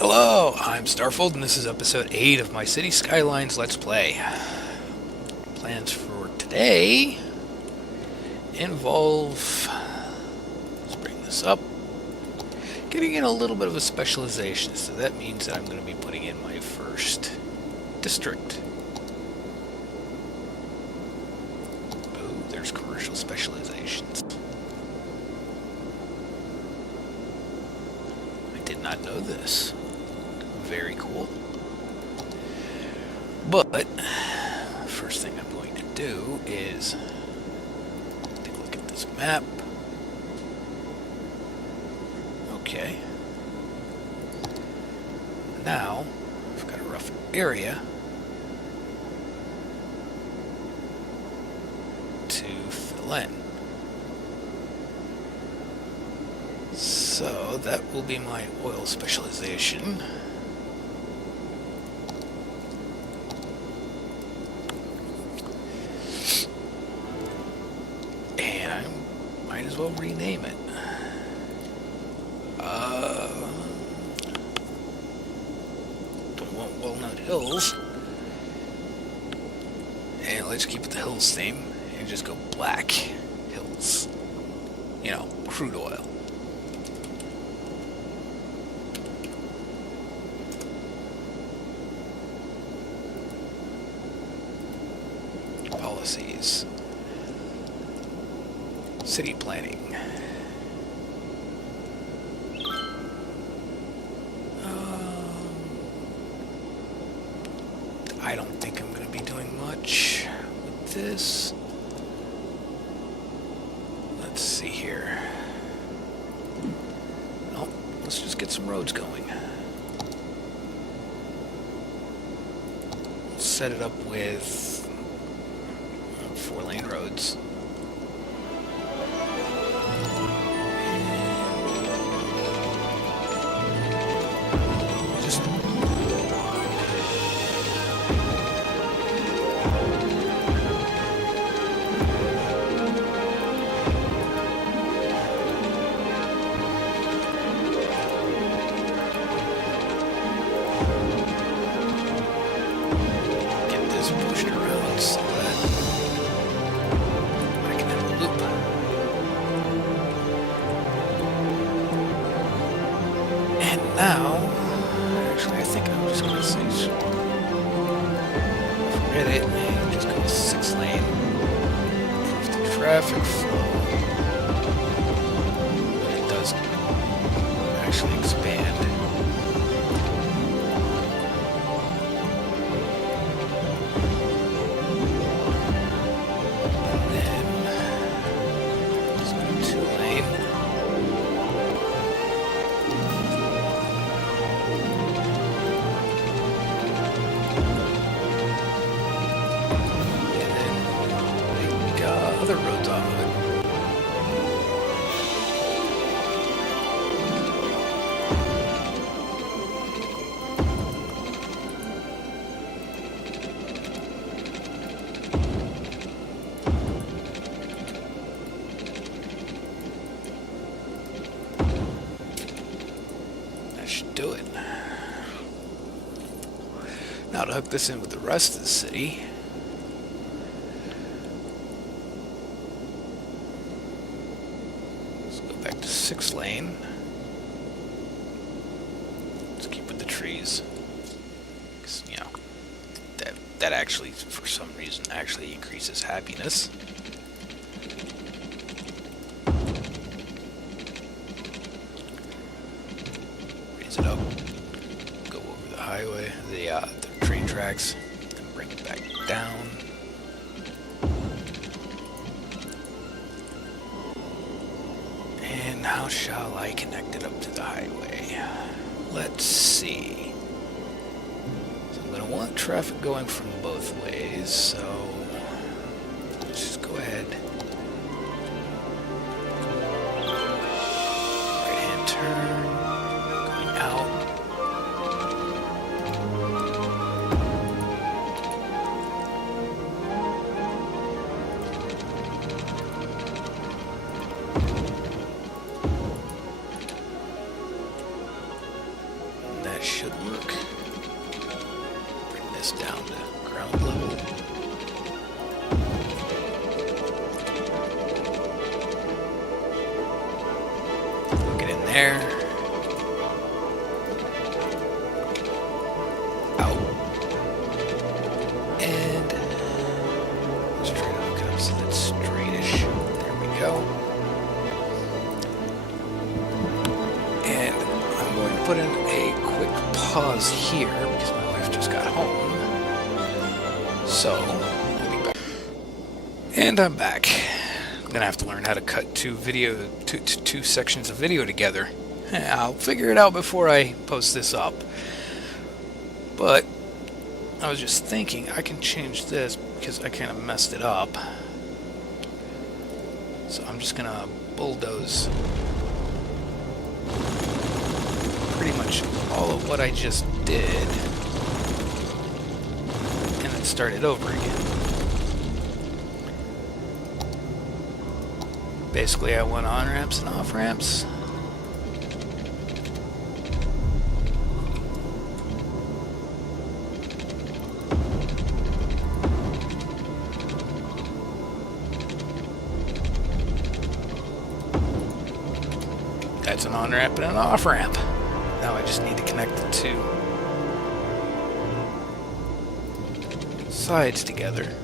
Hello, I'm Starfold, and this is episode 8 of my City Skylines Let's Play. Plans for today involve, let's bring this up, getting in a little bit of a specialization. So that means that I'm going to be putting in my first district. Oh, there's commercial specializations. I did not know this. Very cool. But first thing I'm going to do is take a look at this map. Okay. Now I've got a rough area to fill in. So that will be my oil specialization. Might as well rename it. Don't want Walnut Hills. And let's keep it the Hills theme and just go Black Hills. You know, crude oil. Policies. City planning. I don't think I'm going to be doing much with this. Let's see here. Oh, let's just get some roads going. Let's set it up with 4-lane roads. Now, actually, I think I'm just going to say, forget it, and just go 6-lane, improve the traffic flow. But it does actually expand. And then, just go 2-lane. Other roads off of it. That should do it. Now to hook this in with the rest of the city. Back to 6-lane. Let's keep with the trees. 'Cause, you know, that actually, for some reason, actually increases happiness. Raise it up. Go over the highway, the train tracks, and bring it back down. And how shall I connect it up to the highway? Let's see. So I'm going to want traffic going from both ways, so let's just go ahead. Right-hand turn, going out. That should work. Bring this down to ground level. Get in there. Out. And let's try to hook it up so that's straightish. There we go. And I'm going to put in a quick pause here because my wife just got home. So, I'll be back. And I'm back. I'm gonna have to learn how to cut two sections of video together. I'll figure it out before I post this up. But I was just thinking I can change this because I kind of messed it up. So I'm just gonna bulldoze pretty much all of what I just did and then start it over again. Basically, I want on-ramps and off-ramps. That's an on-ramp and an off-ramp. Now I just need to connect the two sides together.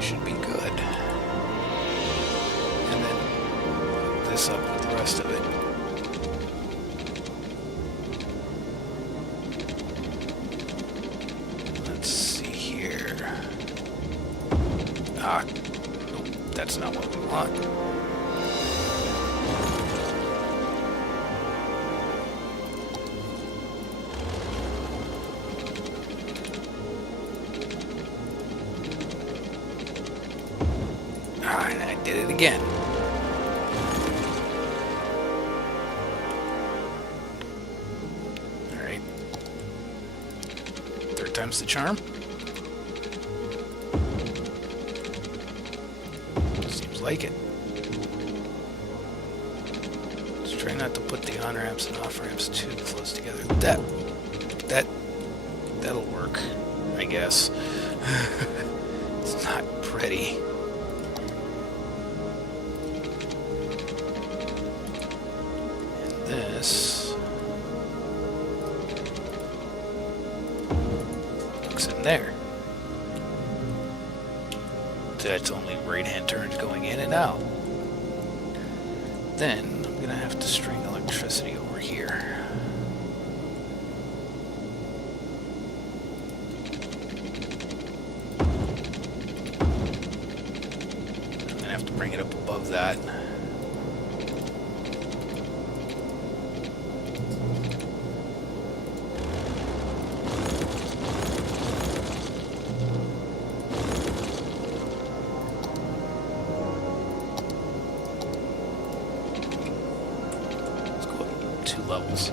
Should be good. And then hook this up with the rest of it. Let's see here. Ah, nope, that's not what we want. And I did it again. Alright. Third time's the charm. Seems like it. Let's try not to put the on-ramps and off-ramps too close together. That'll work, I guess. It's not pretty. This hooks in there. That's only right-hand turns going in and out. Then I'm gonna have to string electricity over here. I'm gonna have to bring it up above that. Two levels.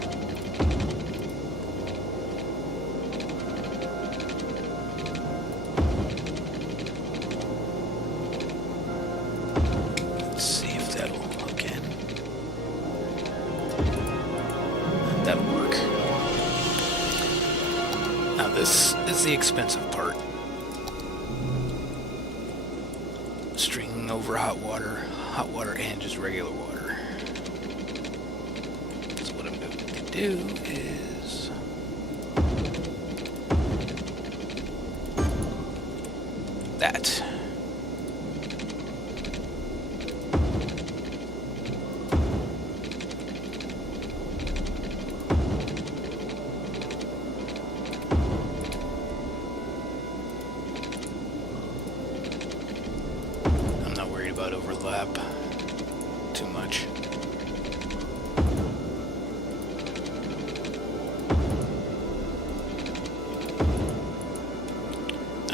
Let's see if that'll hook in. That'll work. Now this is the expensive part. Stringing over hot water and just regular water. Do is that. I'm not worried about overlap too much.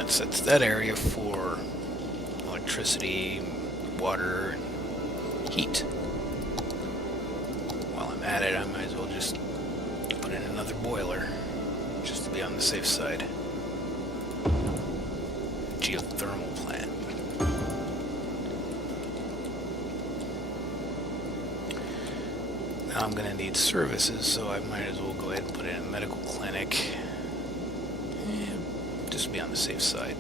Sets that area for electricity, water, and heat. While I'm at it, I might as well just put in another boiler, just to be on the safe side. Geothermal plant. I'm going to need services, so I might as well go ahead and put in a medical clinic. Just be on the safe side.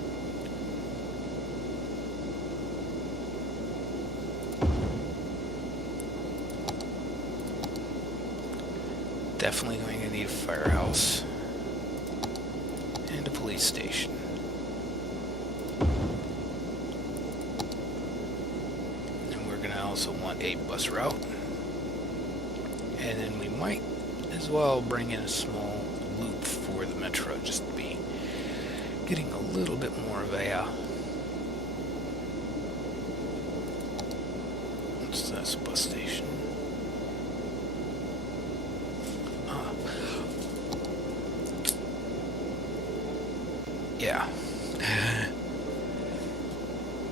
Definitely going to need a firehouse and a police station. And we're going to also want a bus route. And then we might as well bring in a small loop for the metro, just to be getting a little bit more of a what's this bus station? Yeah.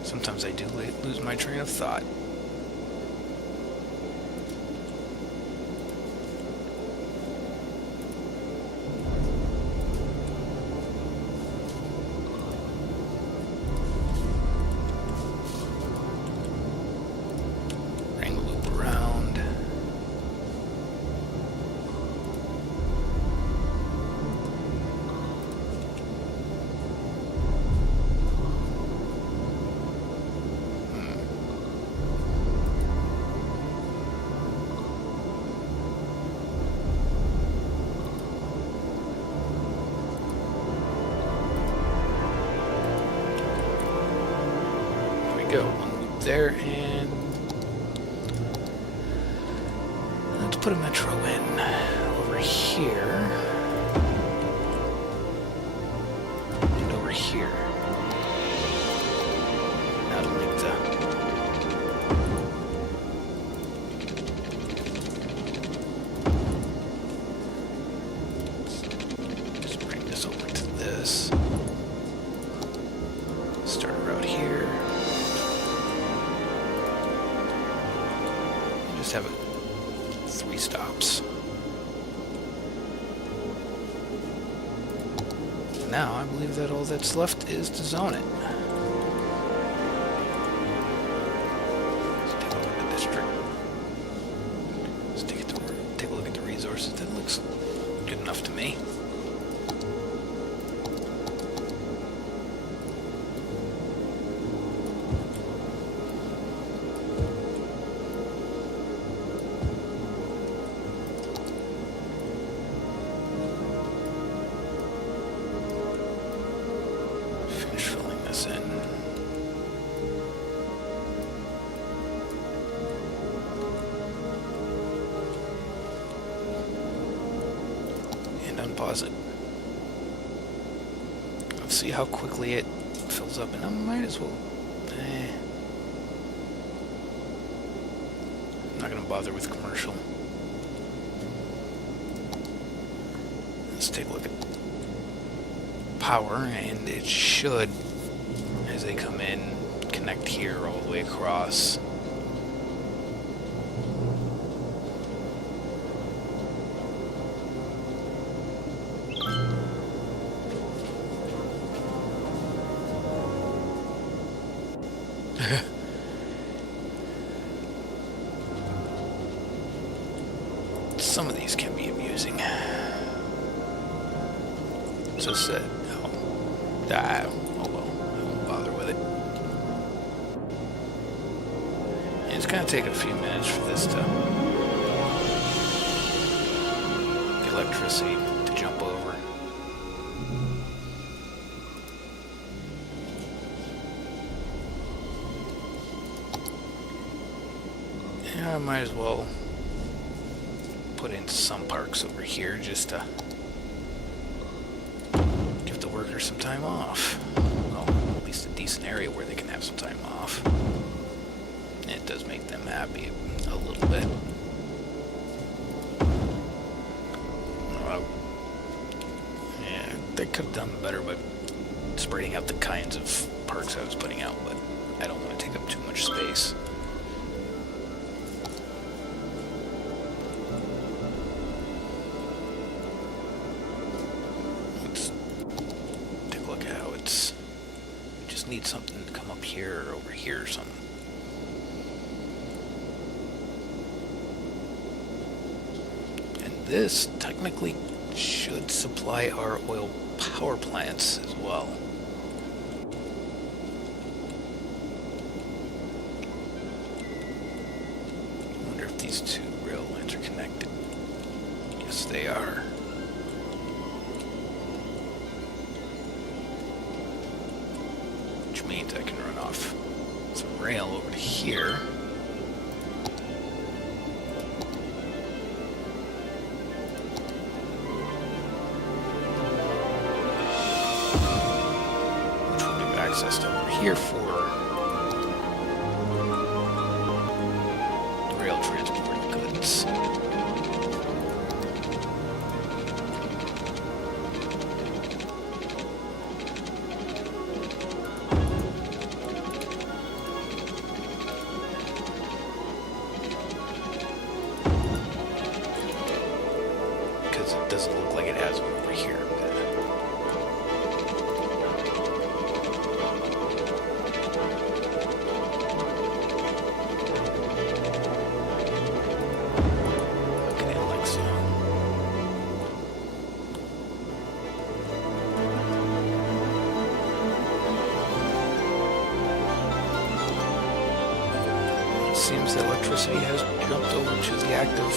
Sometimes I do lose my train of thought. Bring the loop around. Go one loop there, and let's put a metro in over here and over here. That'll make the just bring this over to this. Start a route here. Just have it 3 stops. Now I believe that all that's left is to zone it. Let's take a look at the district. Let's take a look at the resources. That looks good enough to me. Unpause it. Let's see how quickly it fills up, and I might as well. I'm not going to bother with commercial. Let's take a look at power, and it should, as they come in, connect here all the way across. Some of these can be amusing. Just said, oh well, I won't bother with it. And it's gonna take a few minutes for this to the electricity to jump over. Yeah, I might as well put in some parks over here just to give the workers some time off. Well, at least a decent area where they can have some time off. And it does make them happy a little bit. Yeah, they could have done better by spreading out the kinds of parks I was putting out, but I don't want to take up too much space. Need something to come up here or over here or something. this technically should supply our oil power plants as well. I wonder if these two rail lines are connected. Yes, they are. Which means I can run off some rail over to here. Access over here for rail transport of goods. Because it doesn't look like it has one over here. Seems that electricity has jumped over to the active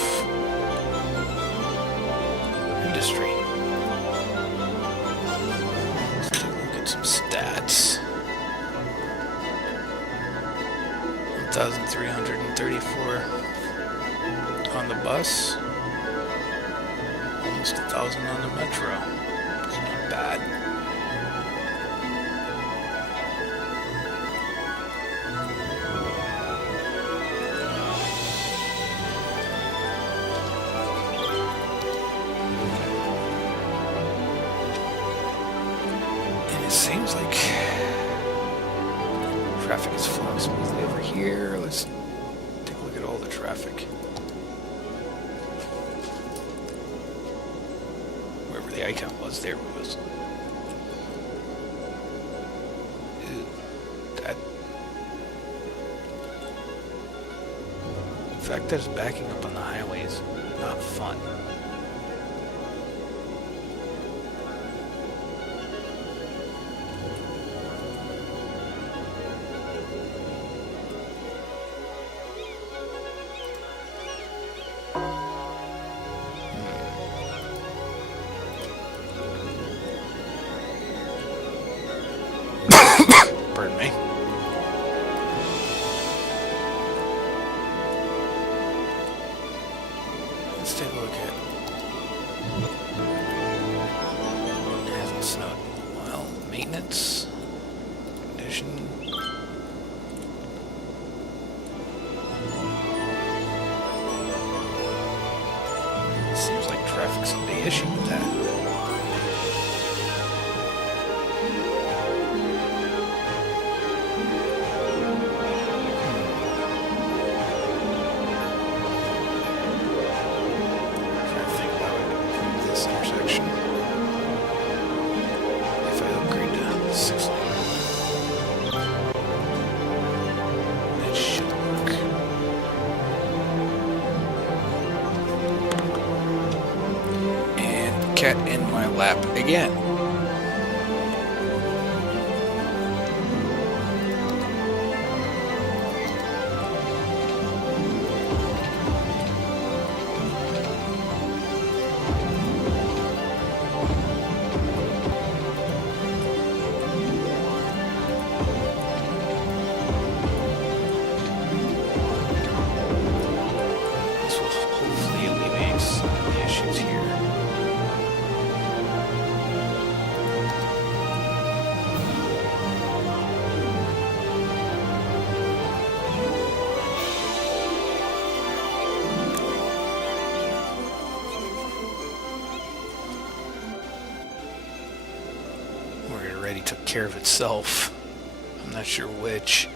industry. Let's take a look at some stats. 1,334 on the bus. Almost 1,000 on the metro. It's not bad. Seems like traffic is flowing smoothly over here. Let's take a look at all the traffic. Wherever the icon was, there it was. Ew, that. The fact that it's backing up on the highway is not fun. Pardon me. Let's take a look at it. Hasn't snowed in a while. Maintenance. Condition. Seems like traffic's a big issue with that. Cat in my lap again. This will hopefully alleviate some of the issues here. It already took care of itself. I'm not sure which.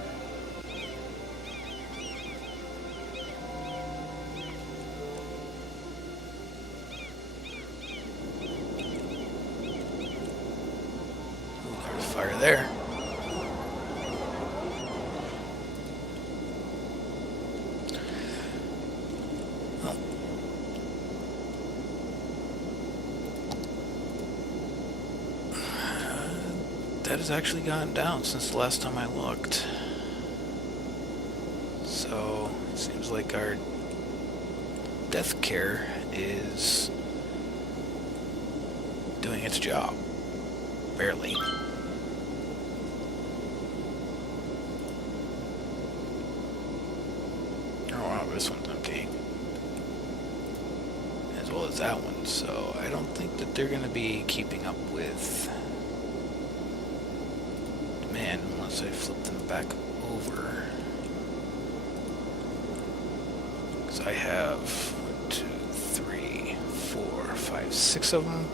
Ooh, there's a fire there. has actually gone down since the last time I looked. So, it seems like our death care is doing its job. Barely. Oh wow, this one's empty. As well as that one, so I don't think that they're going to be keeping up with demand unless I flip them back over. Because I have 1, 2, 3, 4, 5, 6 of them.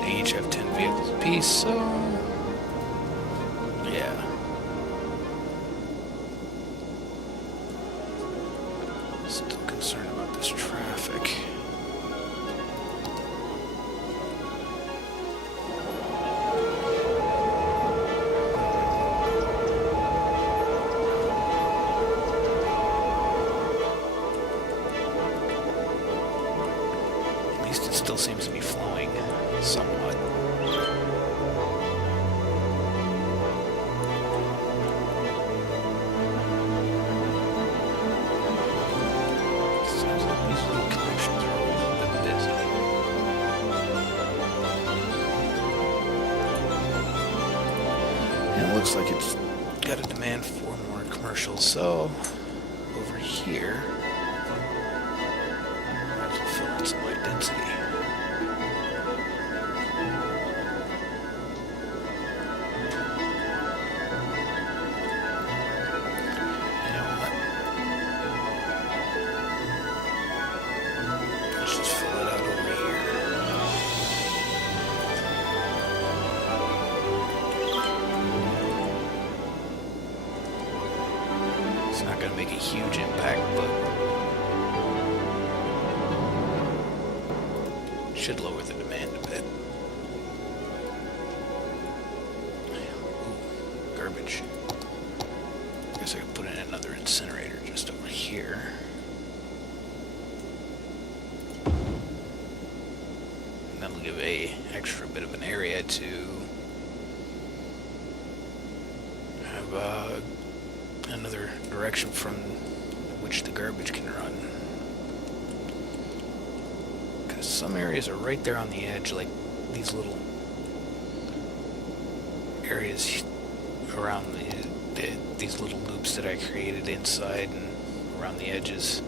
They each have 10 vehicles apiece, so yeah. Still concerned about this traffic. At least it still seems to be flowing somewhat. Seems like these little connections are a little bit busy. And it looks like it's got a demand for more commercials, so over here might as well fill in some light density. Let's just fill it out over here. It's not going to make a huge impact, but should lower the demand a bit. Ooh, garbage. I guess I could put in another incinerator just over here. And that'll give a extra bit of an area to have another direction from which the garbage can run. Because some areas are right there on the edge, like these little areas around these little loops that I created inside and around the edges.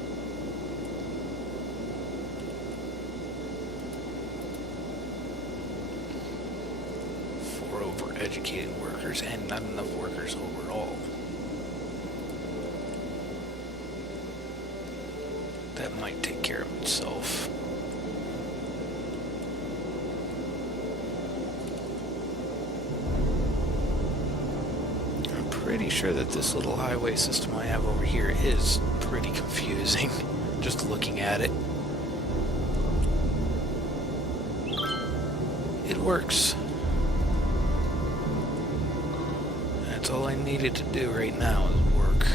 For overeducated workers and not enough workers overall. That might take care of itself. I'm pretty sure that this little highway system I have over here is pretty confusing, just looking at it. It works. That's all I needed to do right now is work.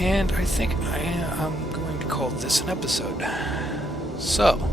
And I think I'm going to call this an episode. So,